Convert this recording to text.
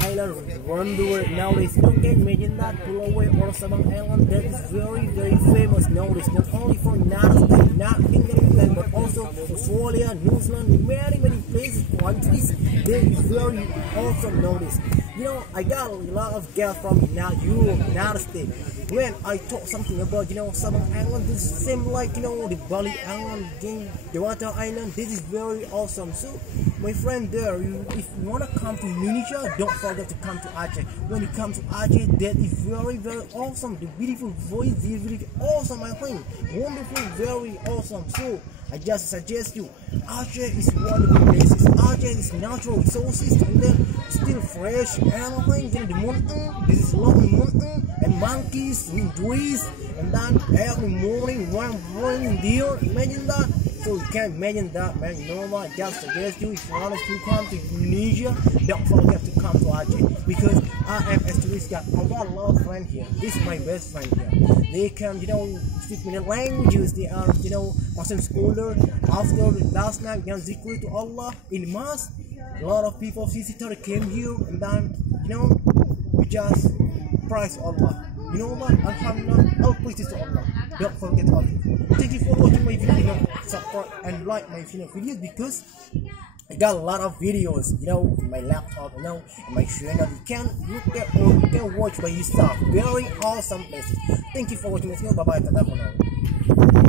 Island around the world nowadays. You can imagine that Pulau Weh or Sabang Island that is very famous nowadays, not only for United States, not England, but also Australia, New Zealand, many places, countries. That is very awesome nowadays. You know, I got a lot of guests from Europe, United States. When I talk something about, Sabang Island, this is same like, the Bali Island, the Water Island. This is very awesome. So, my friend there, if you want to come to Indonesia, don't forget to come to Aceh. When you come to Aceh, that is very awesome. The beautiful voice is really awesome, my friend. Wonderful, very awesome. So, I just suggest you, Aceh is wonderful places. Aceh is natural resources and then still fresh. Everything in the mountain, this is long mountain and monkeys in trees, and then every morning one running deer. Imagine that. So you can't imagine that, man. You know what? I just suggest you, if you want to come to Indonesia, don't forget to come to Aceh, because I am a tourist guide. I got a lot of friends here. This is my best friend here. They can, speak many languages. They are, Muslim scholar. After last night, zikr to Allah in mosque. A lot of people, visitors came here, and then, we just praise Allah. You know what? Alhamdulillah, all praises to Allah. Don't forget Allah. Thank you for watching my video. Support and like my videos, because I got a lot of videos, in my laptop, in my channel. You can look at or you can watch by yourself. Very awesome places. Thank you for watching this video. Bye bye.